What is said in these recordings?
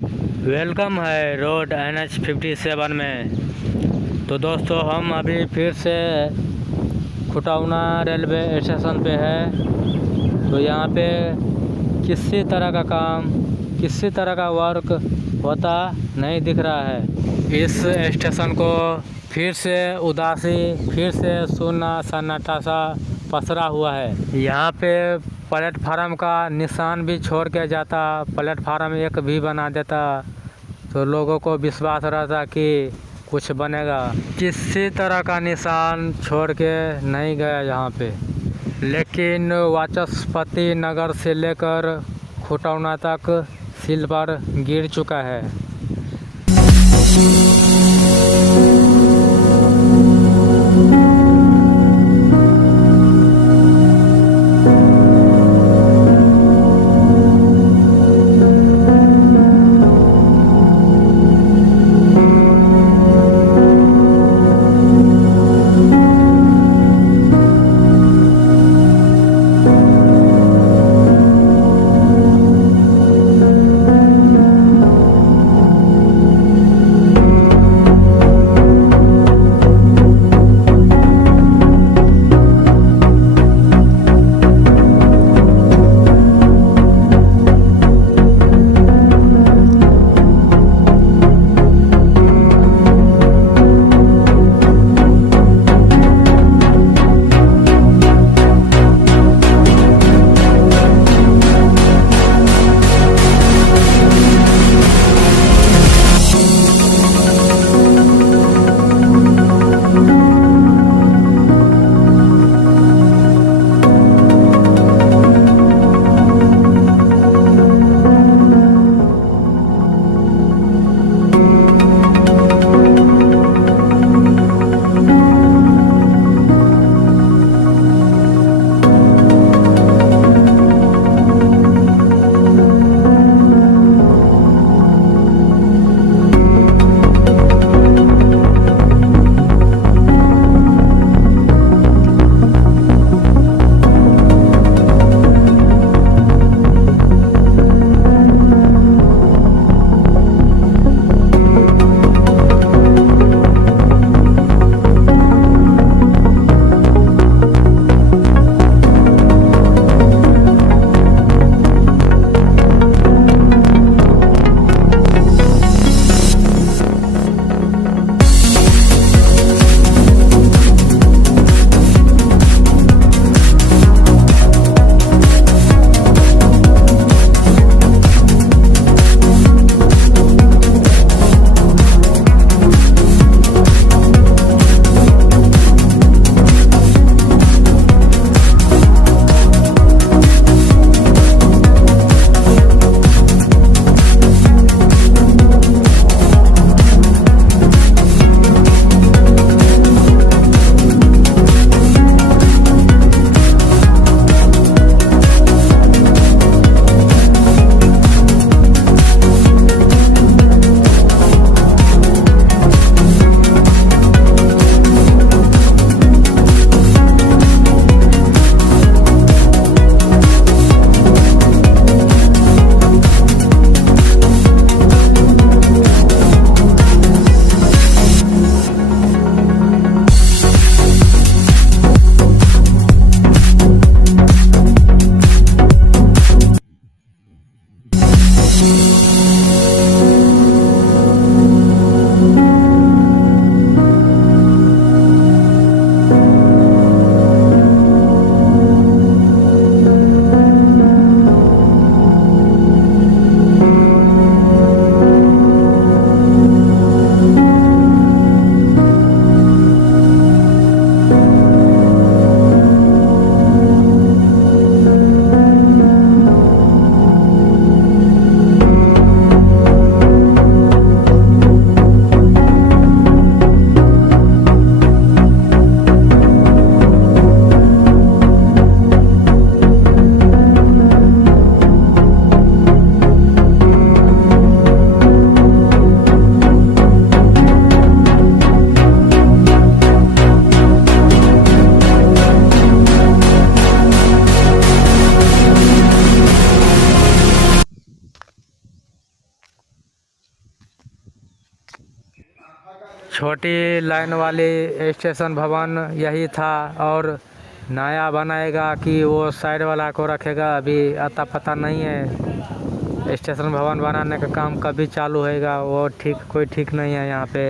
Welcome है road NH 57 में। तो दोस्तों हम अभी फिर से खुटौना रेलवे स्टेशन पे है। तो यहाँ पे किसी तरह का काम, किसी तरह का वर्क होता नहीं दिख रहा है। इस स्टेशन को फिर से उदासी, फिर से सुना सन्नाटा सा पसरा हुआ है। यहाँ पे प्लेटफार्म का निशान भी छोड़ के जाता, प्लेटफार्म एक भी बना देता तो लोगों को विश्वास रहता कि कुछ बनेगा। किसी तरह का निशान छोड़ के नहीं गया यहाँ पे, लेकिन वाचस्पति नगर से लेकर खुटौना तक सील पर गिर चुका है। छोटी लाइन वाली स्टेशन भवन यही था, और नया बनाएगा कि वो साइड वाला को रखेगा अभी अता पता नहीं है। स्टेशन भवन बनाने का काम कभी चालू होएगा वो कोई ठीक नहीं है। यहाँ पे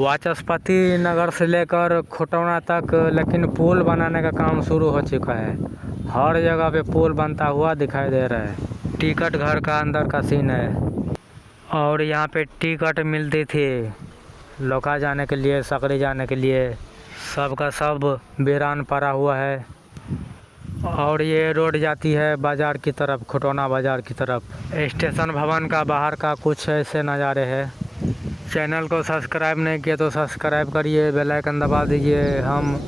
वाचस्पति नगर से लेकर खुटौना तक लेकिन पुल बनाने का काम शुरू हो चुका है। हर जगह पे पुल बनता हुआ दिखाई दे रहा है। टिकट घर का अंदर का सीन है, और यहाँ पे टिकट मिलती थी लोका जाने के लिए, सकरी जाने के लिए। सब का सब वीरान पड़ा हुआ है। और ये रोड जाती है बाज़ार की तरफ, खुटौना बाज़ार की तरफ। स्टेशन भवन का बाहर का कुछ ऐसे नज़ारे हैं। चैनल को सब्सक्राइब नहीं किए तो सब्सक्राइब करिए, बेल आइकन दबा दीजिए। हम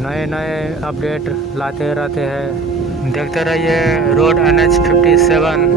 नए नए अपडेट लाते रहते हैं। देखते रहिए रोड NH 57।